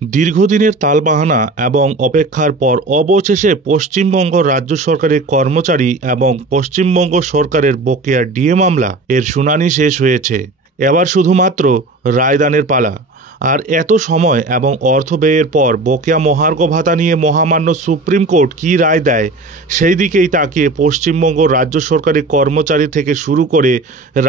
দীর্ঘদিনের তালবাহানা এবং অপেক্ষার পর অবশেষে পশ্চিমবঙ্গ রাজ্য সরকারের কর্মচারী এবং পশ্চিমবঙ্গ সরকারের বকেয়া ডিএ মামলা এর শুনানি শেষ হয়েছে। এবার শুধুমাত্র রায়দানের পালা। আর এত সময় এবং অর্থ ব্যয়ের পর বকেয়া মহার্ঘ ভাতা নিয়ে মহামান্য সুপ্রিম কোর্ট কী রায় দেয় সেই দিকেই তাকিয়ে পশ্চিমবঙ্গ রাজ্য সরকারি কর্মচারী থেকে শুরু করে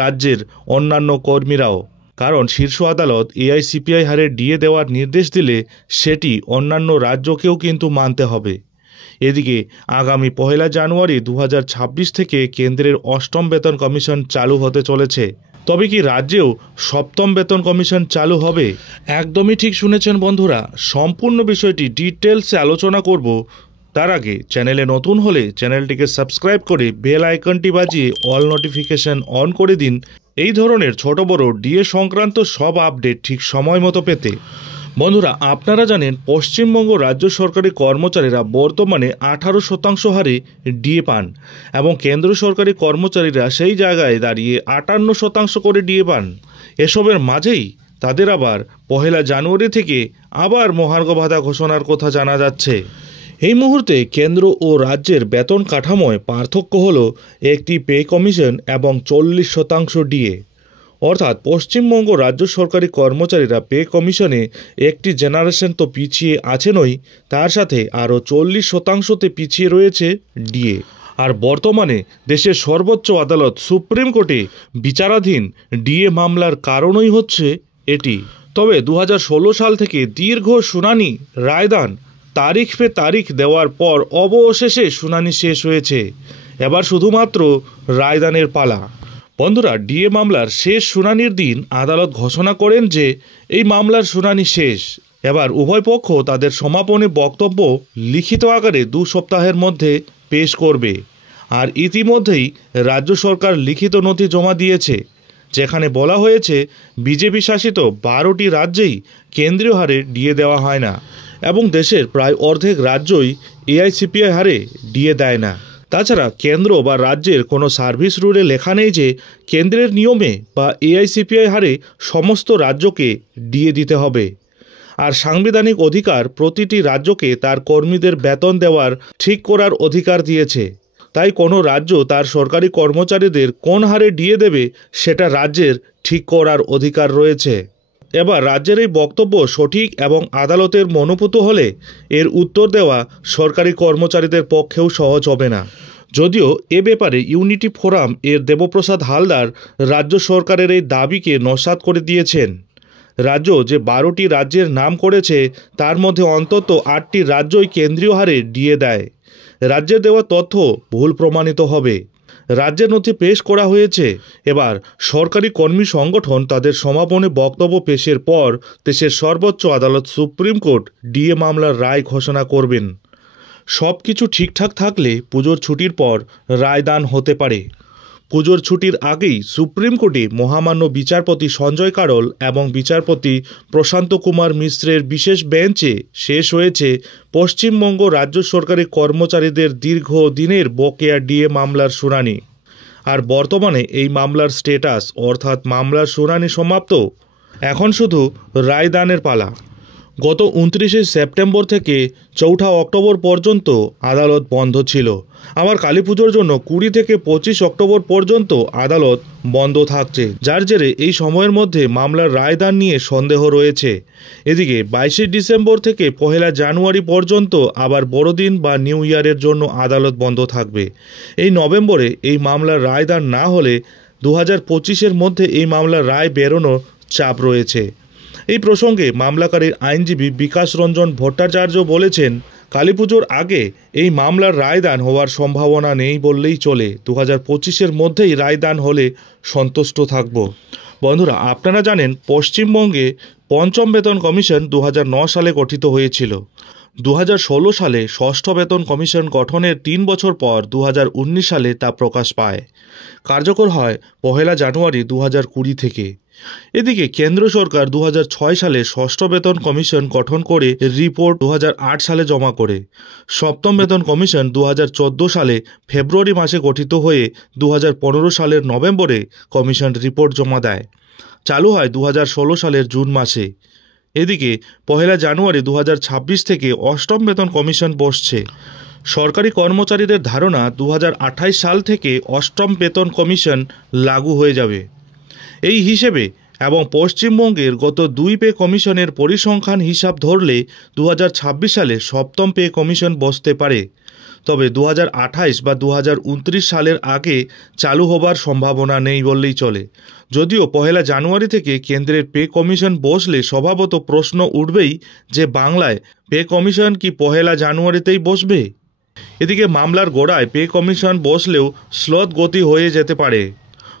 রাজ্যের অন্যান্য কর্মীরাও। কারণ শীর্ষ আদালত এআইসিপিআই হারে ডিএ দেওয়ার নির্দেশ দিলে সেটি অন্যান্য রাজ্যকেও কিন্তু মানতে হবে। এদিকে আগামী 1 জানুয়ারি 2026 থেকে কেন্দ্রের 8ম বেতন কমিশন চালু হতে চলেছে। তবে কি রাজ্যেও 7ম বেতন কমিশন চালু হবে? একদমই ঠিক শুনেছেন বন্ধুরা, সম্পূর্ণ বিষয়টি ডিটেলসে আলোচনা করব। তার আগে চ্যানেলে নতুন হলে চ্যানেলটিকে সাবস্ক্রাইব করে বেল আইকনটি বাজিয়ে অল নোটিফিকেশন অন করে দিন এই ধরনের ছোট বড় ডিএ সংক্রান্ত সব আপডেট ঠিক সময় মতো পেতে। বন্ধুরা, আপনারা জানেন পশ্চিমবঙ্গ রাজ্য সরকারি কর্মচারীরা বর্তমানে 18% হারে ডিএ পান এবং কেন্দ্র সরকারি কর্মচারীরা সেই জায়গায় দাঁড়িয়ে 58% করে ডিএ পান। এসবের মাঝেই তাদের আবার 1 জানুয়ারি থেকে আবার মহার্ঘ ভাতা ঘোষণার কথা জানা যাচ্ছে। এই মুহূর্তে কেন্দ্র ও রাজ্যের বেতন কাঠামোয় পার্থক্য হল একটি পে কমিশন এবং 40% ডিএ। অর্থাৎ পশ্চিমবঙ্গ রাজ্য সরকারি কর্মচারীরা পে কমিশনে একটি জেনারেশন তো পিছিয়ে আছেনই, তার সাথে আরও 40%তে পিছিয়ে রয়েছে ডিএ। আর বর্তমানে দেশের সর্বোচ্চ আদালত সুপ্রিম কোর্টে বিচারাধীন ডিএ মামলার কারণই হচ্ছে এটি। তবে 2016 সাল থেকে দীর্ঘ শুনানি, রায়দান, তারিখ পে তারিখ দেওয়ার পর অবশেষে শুনানি শেষ হয়েছে। এবার শুধুমাত্র রায়দানের পালা। বন্ধুরা, ডিএ মামলার শেষ শুনানির দিন আদালত ঘোষণা করেন যে এই মামলার শুনানি শেষ। এবার উভয় পক্ষ তাদের সমাপনী বক্তব্য লিখিত আকারে 2 সপ্তাহের মধ্যে পেশ করবে। আর ইতিমধ্যেই রাজ্য সরকার লিখিত নথি জমা দিয়েছে, যেখানে বলা হয়েছে বিজেপি শাসিত 12টি রাজ্যেই কেন্দ্রীয় হারে ডিএ দেওয়া হয় না এবং দেশের প্রায় অর্ধেক রাজ্যই এআইসিপিআই হারে ডিএ দেয় না। তাছাড়া কেন্দ্র বা রাজ্যের কোনো সার্ভিস রুলে লেখা নেই যে কেন্দ্রের নিয়মে বা এআইসিপিআই হারে সমস্ত রাজ্যকে ডিএ দিতে হবে। আর সাংবিধানিক অধিকার প্রতিটি রাজ্যকে তার কর্মীদের বেতন দেওয়ার ঠিক করার অধিকার দিয়েছে। তাই কোনো রাজ্য তার সরকারি কর্মচারীদের কোন হারে ডিএ দেবে সেটা রাজ্যের ঠিক করার অধিকার রয়েছে। এবার রাজ্যের এই বক্তব্য সঠিক এবং আদালতের মনোপুত হলে এর উত্তর দেওয়া সরকারি কর্মচারীদের পক্ষেও সহজ হবে না। যদিও এ ব্যাপারে ইউনিটি ফোরাম এর দেবপ্রসাদ হালদার রাজ্য সরকারের এই দাবিকে নস্যাৎ করে দিয়েছেন। রাজ্য যে 12টি রাজ্যের নাম করেছে তার মধ্যে অন্তত 8টি রাজ্যই কেন্দ্রীয় হারে ডিএ দেয়। রাজ্যের দেওয়া তথ্য ভুল প্রমাণিত হবে। রাজ্যের নথি পেশ করা হয়েছে। এবার সরকারি কর্মী সংগঠন তাদের সমাপনী বক্তব্য পেশের পর দেশের সর্বোচ্চ আদালত সুপ্রিম কোর্ট ডিএ মামলার রায় ঘোষণা করবেন। সব কিছু ঠিকঠাক থাকলে পুজোর ছুটির পর রায়দান হতে পারে। পুজোর ছুটির আগেই সুপ্রিম কোর্টে মহামান্য বিচারপতি সঞ্জয় কারোল এবং বিচারপতি প্রশান্ত কুমার মিশ্রের বিশেষ বেঞ্চে শেষ হয়েছে পশ্চিমবঙ্গ রাজ্য সরকারি কর্মচারীদের দীর্ঘদিনের বকেয়া ডিএ মামলার শুনানি। আর বর্তমানে এই মামলার স্ট্যাটাস অর্থাৎ মামলার শুনানি সমাপ্ত। এখন শুধু রায়দানের পালা। গত 29 সেপ্টেম্বর থেকে 4 অক্টোবর পর্যন্ত আদালত বন্ধ ছিল। আবার কালী পুজোর জন্য 20 থেকে 25 অক্টোবর পর্যন্ত আদালত বন্ধ থাকছে, যার জেরে এই সময়ের মধ্যে মামলার রায়দান নিয়ে সন্দেহ রয়েছে। এদিকে 22 ডিসেম্বর থেকে 1 জানুয়ারি পর্যন্ত আবার বড়দিন বা নিউ ইয়ারের জন্য আদালত বন্ধ থাকবে। এই নভেম্বরে এই মামলার রায়দান না হলে 2025-এর মধ্যে এই মামলার রায় বেরোনোর চাপ রয়েছে। এই প্রসঙ্গে মামলাকারীর আইনজীবী বিকাশ রঞ্জন ভট্টাচার্য বলেছেন, কালীপুজোর আগে এই মামলার রায়দান হওয়ার সম্ভাবনা নেই বললেই চলে। 2025-এর মধ্যেই রায়দান হলে সন্তুষ্ট থাকব। বন্ধুরা, আপনারা জানেন পশ্চিমবঙ্গে 5ম বেতন কমিশন 2009 সালে গঠিত হয়েছিল। 2016 সালে 6ষ্ঠ বেতন কমিশন গঠনের 3 বছর পর 2019 সালে তা প্রকাশ পায়। কার্যকর হয় 1 জানুয়ারি 2020 থেকে। এদিকে কেন্দ্র সরকার 2006 সালে 6ষ্ঠ বেতন কমিশন গঠন করে রিপোর্ট 2008 সালে জমা করে। 7ম বেতন কমিশন 2014 সালে ফেব্রুয়ারি মাসে গঠিত হয়ে 2015 সালের নভেম্বরে কমিশন রিপোর্ট জমা দেয়। চালু হয় 2016 সালের জুন মাসে। এদিকে পহেলা জানুয়ারি 2026 থেকে অষ্টম বেতন কমিশন বসছে। সরকারি কর্মচারীদের ধারণা 2028 সাল থেকে অষ্টম বেতন কমিশন লাগু হয়ে যাবে। এই হিসেবে এবং পশ্চিমবঙ্গের গত 2 পে কমিশনের পরিসংখ্যান হিসাব ধরলে 2026 সালে সপ্তম পে কমিশন বসতে পারে। তবে 2028 বা 2029 সালের আগে চালু হবার সম্ভাবনা নেই বললেই চলে। যদিও পহেলা জানুয়ারি থেকে কেন্দ্রের পে কমিশন বসলে স্বভাবত প্রশ্ন উঠবেই যে বাংলায় পে কমিশন কি পহেলা জানুয়ারিতেই বসবে। এদিকে মামলার গোড়ায় পে কমিশন বসলেও স্লথ গতি হয়ে যেতে পারে।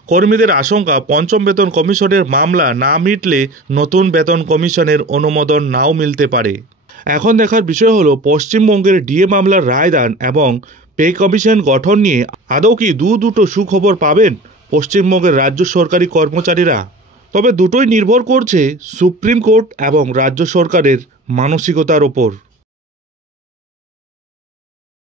কর্মীদের আশঙ্কা পঞ্চম বেতন কমিশনের মামলা না মিটলে নতুন বেতন কমিশনের অনুমোদন নাও মিলতে পারে। এখন দেখার বিষয় হলো পশ্চিমবঙ্গের ডিএ মামলার রায়দান এবং পে কমিশন গঠন নিয়ে আদৌ কি দুটো সুখবর পাবেন পশ্চিমবঙ্গের রাজ্য সরকারি কর্মচারীরা। তবে দুটোই নির্ভর করছে সুপ্রিম কোর্ট এবং রাজ্য সরকারের মানসিকতার ওপর।